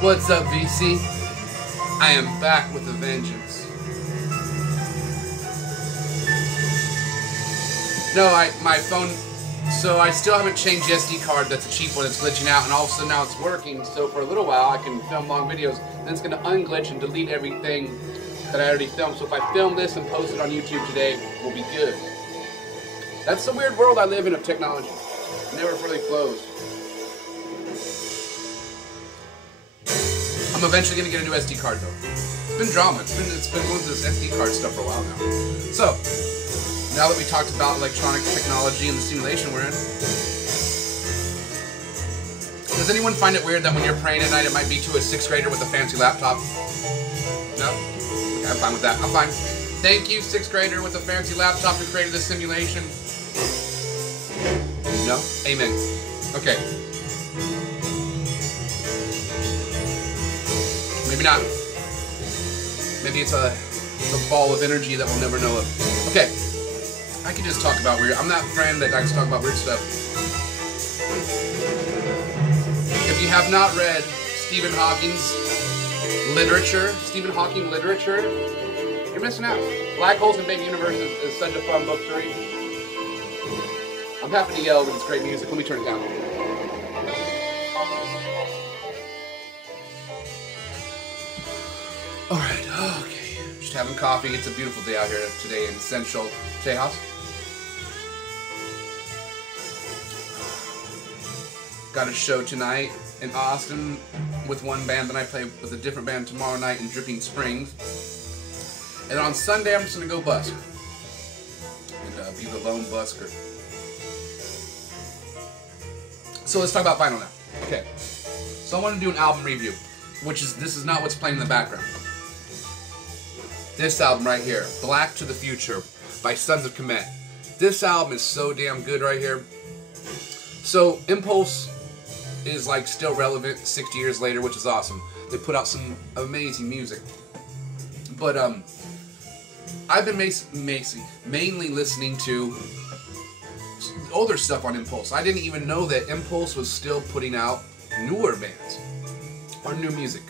What's up, VC? I am back with a vengeance. No, my phone, so I still haven't changed the SD card. That's a cheap one. It's glitching out, and all of a sudden now it's working. So for a little while I can film long videos, then it's going to unglitch and delete everything that I already filmed. So if I film this and post it on YouTube today, we'll be good. That's the weird world I live in of technology. It never really flows. I'm eventually going to get a new SD card though. It's been drama. It's been going through this SD card stuff for a while now. So, now that we talked about electronic technology and the simulation we're in, does anyone find it weird that when you're praying at night it might be to a 6th grader with a fancy laptop? No? Okay, I'm fine with that. I'm fine. Thank you, 6th grader with a fancy laptop who created this simulation. No? Amen. Okay. Maybe not. Maybe it's a ball of energy that we'll never know of. Okay. I can just talk about weird. I'm that friend that likes to talk about weird stuff. If you have not read Stephen Hawking's literature, you're missing out. Black Holes and Big Universes is such a fun book to read. I'm happy to yell, but it's great music. Let me turn it down. Alright, okay. Just having coffee. It's a beautiful day out here today in Central Tejas. Got a show tonight in Austin with one band, then I play with a different band tomorrow night in Dripping Springs. And on Sunday I'm just going to go busk. And be the lone busker. So let's talk about vinyl now. Okay. So I want to do an album review, this is not what's playing in the background. This album right here, Black to the Future by Sons of Kemet. This album is so damn good right here. So Impulse is like still relevant 60 years later, which is awesome. They put out some amazing music. But I've been mainly listening to older stuff on Impulse. I didn't even know that Impulse was still putting out newer bands or new music.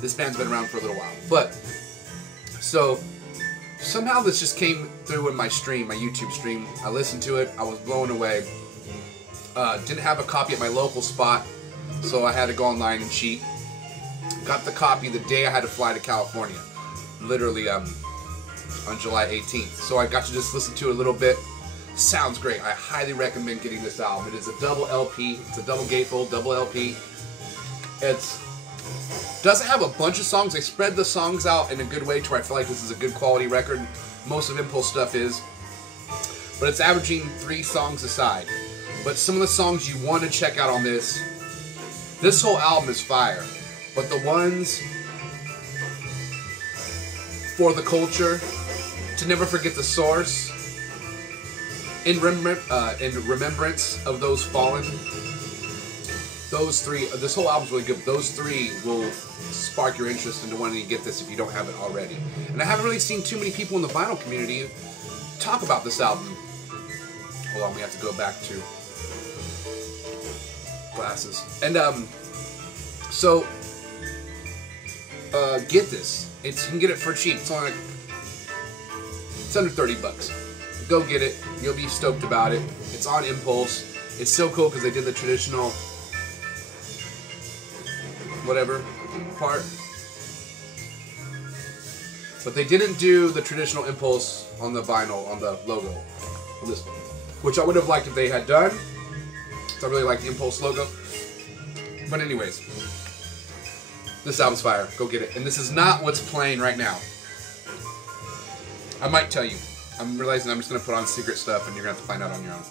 This band's been around for a little while. But so somehow this just came through in my stream, my YouTube stream. I listened to it. I was blown away. Didn't have a copy at my local spot, so I had to go online and cheat. Got the copy the day I had to fly to California, literally on July 18th. So I got to just listen to it a little bit. Sounds great. I highly recommend getting this album. It is a double LP. It's a double gatefold, double LP. It doesn't have a bunch of songs. They spread the songs out in a good way to where I feel like this is a good quality record. Most of Impulse stuff is. But it's averaging 3 songs a side. But some of the songs you want to check out on this whole album is fire. But the ones For the Culture, To Never Forget the Source, in remembrance of those fallen, those 3, this whole album's really good. Those 3 will spark your interest into wanting to get this if you don't have it already. And I haven't really seen too many people in the vinyl community talk about this album. Hold on, we have to go back to glasses. And so get this. You can get it for cheap. It's only it's under 30 bucks. Go get it. You'll be stoked about it. It's on Impulse. It's so cool because they did the traditional whatever part. But they didn't do the traditional Impulse on the vinyl, on the logo, on this one. Which I would have liked if they had done. So I really like the Impulse logo. But anyways, this album's fire. Go get it. And this is not what's playing right now. I might tell you. I'm realizing I'm just going to put on secret stuff and you're going to have to find out on your own.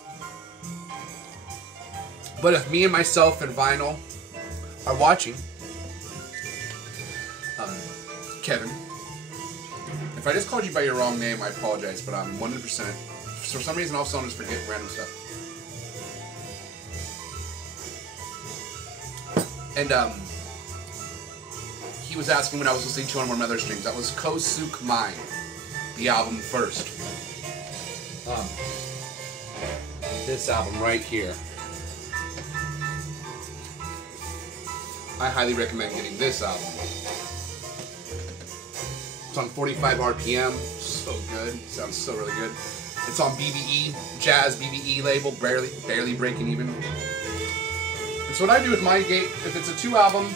But if me and myself and vinyl are watching, Kevin, if I just called you by your wrong name, I apologize, but I'm 100%. For some reason, all of a sudden, I just forget random stuff. And he was asking when I was listening to one of my other streams. That was Kosuk Mine, the album first. This album right here. I highly recommend getting this album. It's on 45 RPM, so good, sounds so really good. It's on BBE, Jazz BBE label, barely breaking even. And so what I do with my gate, if it's a 2 album,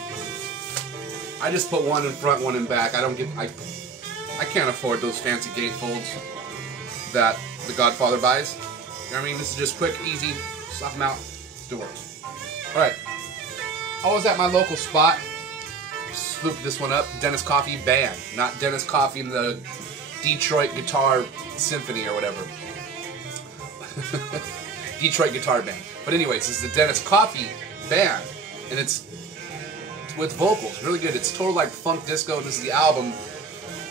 I just put one in front, one in back. I can't afford those fancy gatefolds that the Godfather buys. You know what I mean? This is just quick, easy, slap them out, still works. Alright, I was at my local spot, swooped this one up, Dennis Coffey Band, not Dennis Coffey and the Detroit Guitar Symphony or whatever. Detroit Guitar Band. But anyways, this is the Dennis Coffey Band, and it's with vocals, really good. It's total like funk disco. This is the album,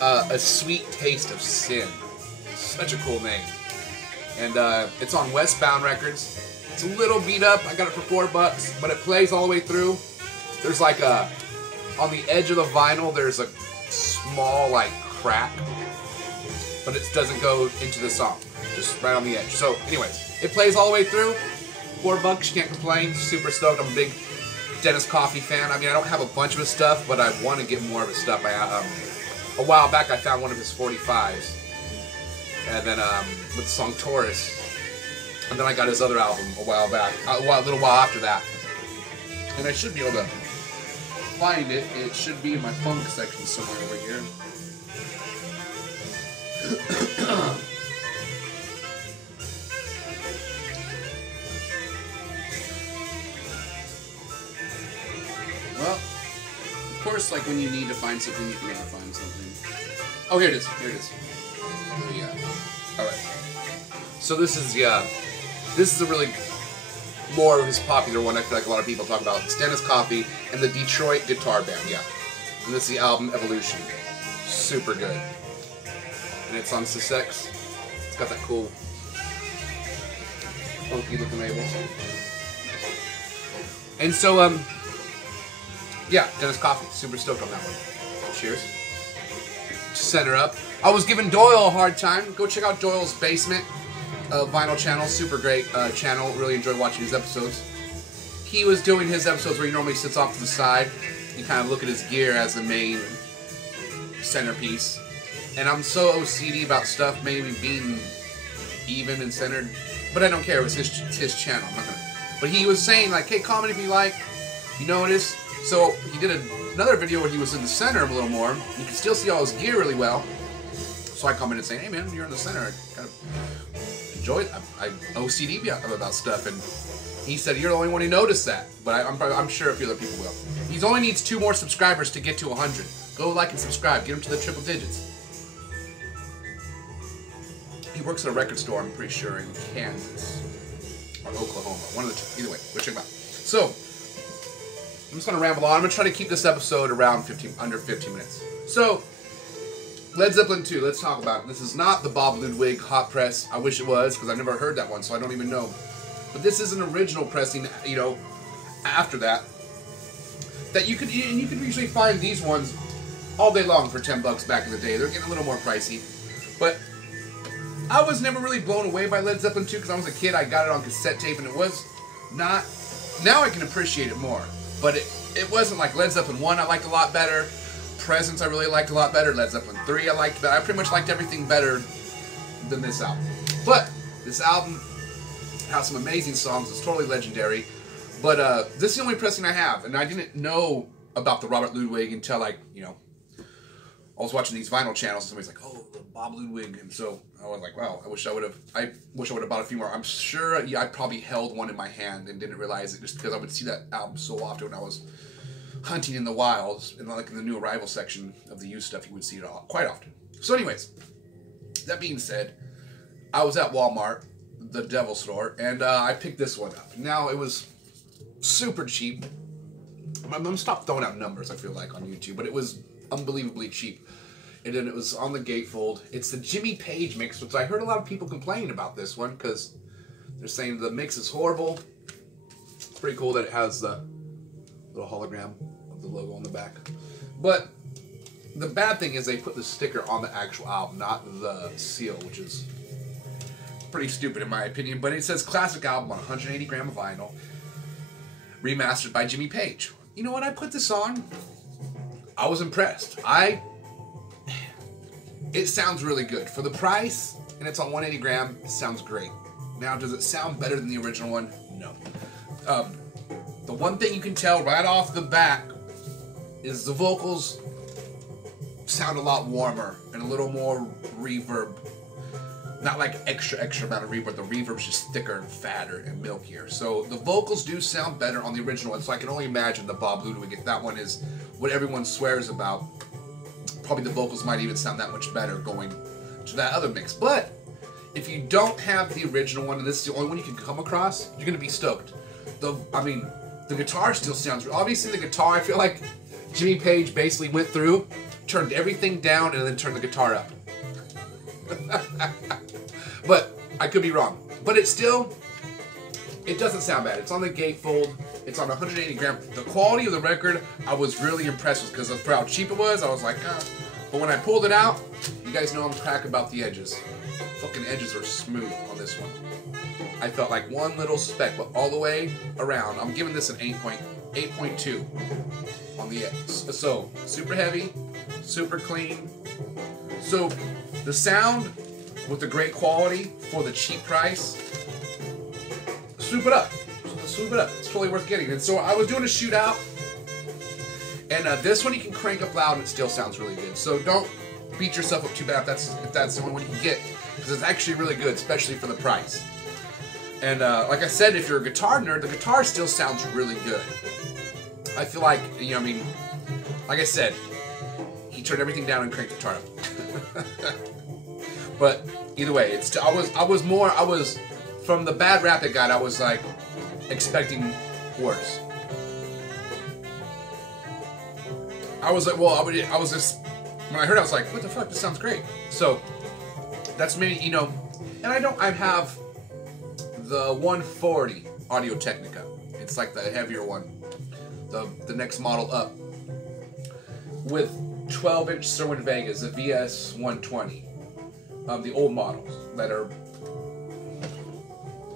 A Sweet Taste of Sin. Such a cool name. And it's on Westbound Records. It's a little beat up. I got it for $4, but it plays all the way through. There's like a, on the edge of the vinyl, there's a small like crack, but it doesn't go into the song, just right on the edge. So anyways, it plays all the way through. $4, you can't complain. Super stoked. I'm a big Dennis Coffey fan. I mean, I don't have a bunch of his stuff, but I want to get more of his stuff. A while back, I found one of his 45s, and then with the song Taurus, and then I got his other album a while back, a little while after that, and I should be able to find it. It should be in my funk section somewhere over here. Well, of course, like when you need to find something, you can never find something. Oh, here it is. Here it is. Yeah. All right. So this is a really more of his popular one. I feel like a lot of people talk about. It's Dennis Coffey and the Detroit Guitar Band. Yeah. And this is the album Evolution. Super good. And it's on Sussex. It's got that cool, funky looking label. And so, yeah, Dennis Coffey. Super stoked on that one. Cheers. Center up. I was giving Doyle a hard time. Go check out Doyle's Basement vinyl channel. Super great channel. Really enjoy watching his episodes. He was doing his episodes where he normally sits off to the side. You kind of look at his gear as the main centerpiece. And I'm so OCD about stuff maybe being even and centered, but I don't care. It was his channel. I'm not gonna. But he was saying like, hey, comment if you like. You notice. So he did another video where he was in the center a little more. You can still see all his gear really well. So I commented saying, hey man, you're in the center. I kind of enjoy it. I OCD about stuff, and he said you're the only one who noticed that. But I'm sure a few other people will. He only needs 2 more subscribers to get to 100. Go like and subscribe. Get him to the triple digits. He works at a record store, I'm pretty sure, in Kansas or Oklahoma. One of the two. Either way, go check him out. So, I'm just going to ramble on. I'm going to try to keep this episode around under 15 minutes. So, Led Zeppelin 2, let's talk about it. This is not the Bob Ludwig hot press. I wish it was, because I never heard that one, so I don't even know. But this is an original pressing, you know, after that. That you could usually find these ones all day long for $10 back in the day. They're getting a little more pricey. But I was never really blown away by Led Zeppelin 2 because I was a kid. I got it on cassette tape, and it was not. Now I can appreciate it more, but it wasn't like Led Zeppelin 1 I liked a lot better. Presence I really liked a lot better. Led Zeppelin 3 I liked better. I pretty much liked everything better than this album. But this album has some amazing songs. It's totally legendary. But this is the only pressing I have, and I didn't know about the Robert Ludwig until, like, you know, I was watching these vinyl channels, and somebody's like, oh, Bob Ludwig, and so I was like, wow, I wish I would have bought a few more. I'm sure, yeah, I probably held one in my hand and didn't realize it just because I would see that album so often when I was hunting in the wilds, and like in the new arrival section of the used stuff, you would see it all quite often. So anyways, that being said, I was at Walmart, the Devil store, and I picked this one up. Now, it was super cheap. I'm going to stop throwing out numbers, I feel like, on YouTube, but it was unbelievably cheap. And then it was on the gatefold. It's the Jimmy Page mix, which I heard a lot of people complain about this one because they're saying the mix is horrible. It's pretty cool that it has the little hologram of the logo on the back. But the bad thing is they put the sticker on the actual album, not the seal, which is pretty stupid in my opinion. But it says classic album on 180 gram of vinyl, remastered by Jimmy Page. you know what? I put this on. I was impressed. It sounds really good. For the price, and it's on 180 gram, it sounds great. Now, does it sound better than the original one? No. The one thing you can tell right off the bat is the vocals sound a lot warmer and a little more reverb. Not like extra amount of reverb. The reverb's just thicker and fatter and milkier. So the vocals do sound better on the original one. So I can only imagine the Bob Ludwig, if that one is what everyone swears about, probably the vocals might even sound that much better going to that other mix. But if you don't have the original one, and this is the only one you can come across, you're gonna be stoked. The guitar still sounds. Obviously, the guitar. I feel like Jimmy Page basically went through, turned everything down, and then turned the guitar up. But I could be wrong. But it doesn't sound bad. It's on the gatefold. It's on 180 gram. The quality of the record, I was really impressed with because of how cheap it was. I was like, ah. But when I pulled it out, you guys know I'm crack about the edges. Fucking edges are smooth on this one. I felt like one little speck, but all the way around. I'm giving this an 8.2 on the edge. So super heavy, super clean. So the sound with the great quality for the cheap price, swoop it up. Swoop it up. It's totally worth getting. And so I was doing a shootout, and this one you can crank up loud and it still sounds really good. So don't beat yourself up too bad if that's the only one you can get, because it's actually really good, especially for the price. And like I said, if you're a guitar nerd, the guitar still sounds really good. I feel like, like I said, he turned everything down and cranked the guitar up. But either way, I was from the bad rap it got, I was like expecting worse. I was like, well, I was just, when I heard it, I was like, what the fuck, this sounds great. So that's me, and I have the 140 Audio-Technica. It's like the heavier one, the next model up, with 12-inch Cerwin Vegas, the VS120, the old models that are.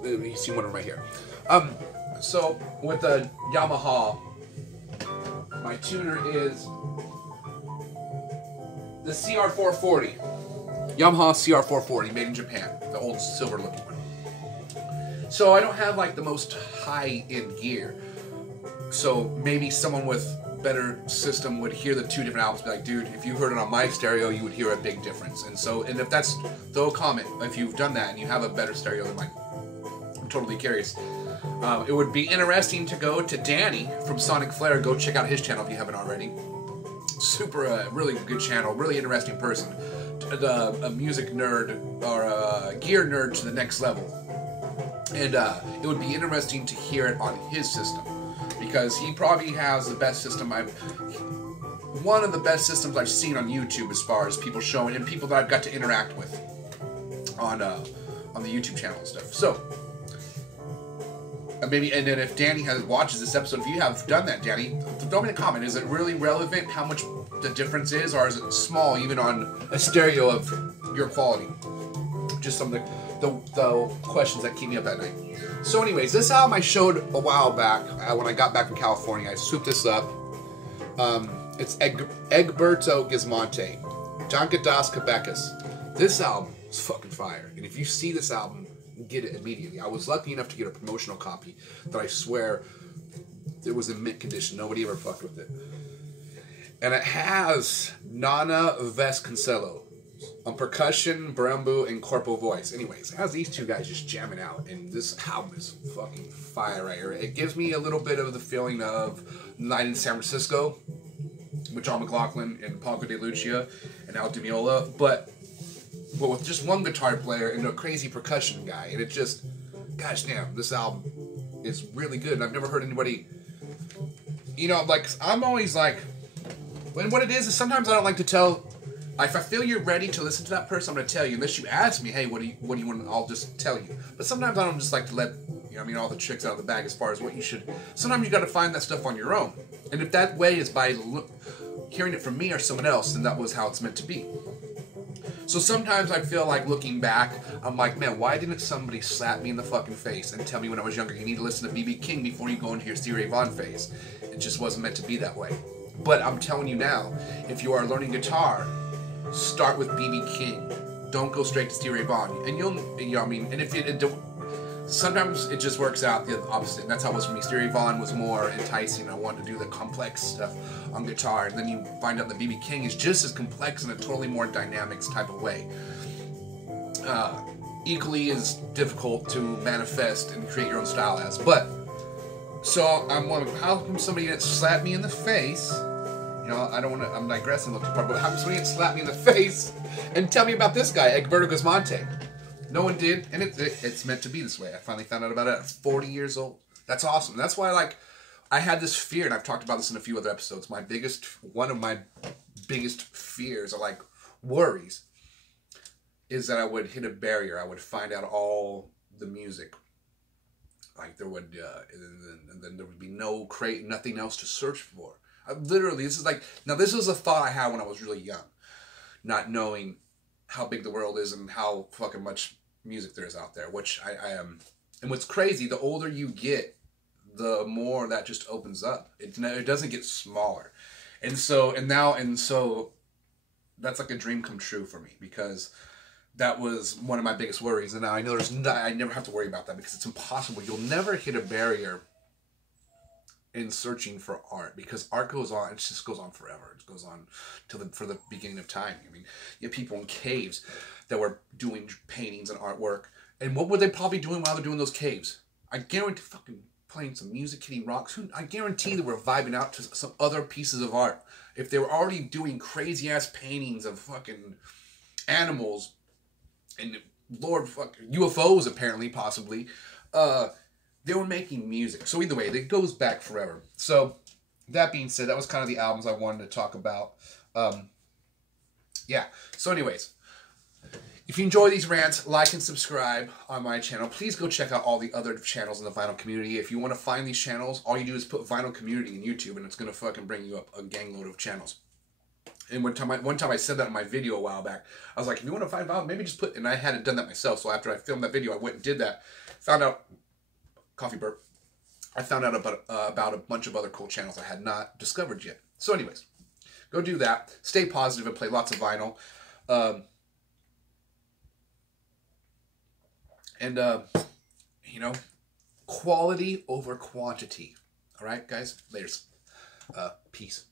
You see one right here. So with the Yamaha, my tuner is the CR440, Yamaha CR440, made in Japan, the old silver-looking one. So I don't have like the most high-end gear. So maybe someone with better system would hear the two different albums, be like, dude, if you heard it on my stereo, you would hear a big difference. And if that's, throw a comment if you've done that and you have a better stereo than mine. I'm totally curious. It would be interesting to go to Danny from Sonic Flare. Go check out his channel if you haven't already. Super, really good channel, really interesting person. A music nerd or a gear nerd to the next level. And it would be interesting to hear it on his system, because he probably has the best system one of the best systems I've seen on YouTube as far as people showing and people that I've got to interact with on the YouTube channel and stuff. So maybe, and then if Danny watches this episode, if you have done that, Danny, throw me a comment. Is it really relevant how much the difference is, or is it small even on a stereo of your quality? Just some of the questions that keep me up at night. So anyways, this album I showed a while back when I got back from California. I swooped this up. It's Egberto Gismonti, Danke das Quebecus. This album is fucking fire. And if you see this album, get it immediately. I was lucky enough to get a promotional copy that I swear it was in mint condition. Nobody ever fucked with it. And it has Nana Vasconcelos on percussion, Barambu, and corpo voice. Anyways, it has these two guys just jamming out, and this album is fucking fire right here. It gives me a little bit of the feeling of Night in San Francisco with John McLaughlin and Paco de Lucia and Al Di Meola, but with just one guitar player and a crazy percussion guy, and it just, gosh damn, this album is really good. And I've never heard anybody, like, I'm always like, when what it is sometimes I don't like to tell. If I feel you're ready to listen to that person, I'm going to tell you. Unless you ask me, hey, what do you want? I'll just tell you. But sometimes I don't just like to let, all the tricks out of the bag as far as what you should. Sometimes you got to find that stuff on your own. And if that way is by hearing it from me or someone else, then that was how it's meant to be. So sometimes I feel like looking back, I'm like, man, why didn't somebody slap me in the fucking face and tell me when I was younger, you need to listen to B.B. King before you go into your Stevie Ray Vaughan phase? It just wasn't meant to be that way. But I'm telling you now, if you are learning guitar, start with B.B. King. Don't go straight to Stevie Ray Vaughan. And and if sometimes it just works out the opposite. And that's how it was for me. Stevie Ray Vaughan was more enticing. I wanted to do the complex stuff on guitar. And then you find out that B.B. King is just as complex in a totally more dynamics type of way. Equally as difficult to manifest and create your own style as. But, so I'm wondering, how come somebody didn't slap me in the face? I don't want to, I'm digressing a little too far, but how come somebody didn't slap me in the face and tell me about this guy, Egberto Gismonte? No one did, and it's meant to be this way. I finally found out about it at 40 years old. That's awesome. That's why, I had this fear, and I've talked about this in a few other episodes. One of my biggest fears, or worries, is that I would hit a barrier. I would find out all the music. There would, and then there would be nothing else to search for. Literally, this is a thought I had when I was really young, not knowing how big the world is and how fucking much music there is out there, which I am. And what's crazy, the older you get, the more that just opens up. It doesn't get smaller. And so that's like a dream come true for me, because that was one of my biggest worries. And now I know I never have to worry about that, because it's impossible. You'll never hit a barrier in searching for art, because art goes on. It just goes on forever. It goes on for the beginning of time. I mean, you have people in caves that were doing paintings and artwork, and what were they probably doing while they're doing those caves? I guarantee fucking playing some music, hitting rocks. I guarantee they were vibing out to some other pieces of art. If they were already doing crazy ass paintings of fucking animals and UFOs, apparently, possibly, they were making music. So either way, it goes back forever. So that being said, that was kind of the albums I wanted to talk about. Yeah. So anyways, if you enjoy these rants, like and subscribe on my channel. Please go check out all the other channels in the vinyl community. If you want to find these channels, all you do is put vinyl community in YouTube, and it's going to fucking bring you up a gang load of channels. And one time I said that in my video a while back. I was like, if you want to find vinyl, maybe just put, and I hadn't done that myself. So after I filmed that video, I went and did that. Found out, coffee burp. I found out about a bunch of other cool channels I had not discovered yet. So anyways, go do that. Stay positive and play lots of vinyl. Quality over quantity. All right, guys? Laters. Peace.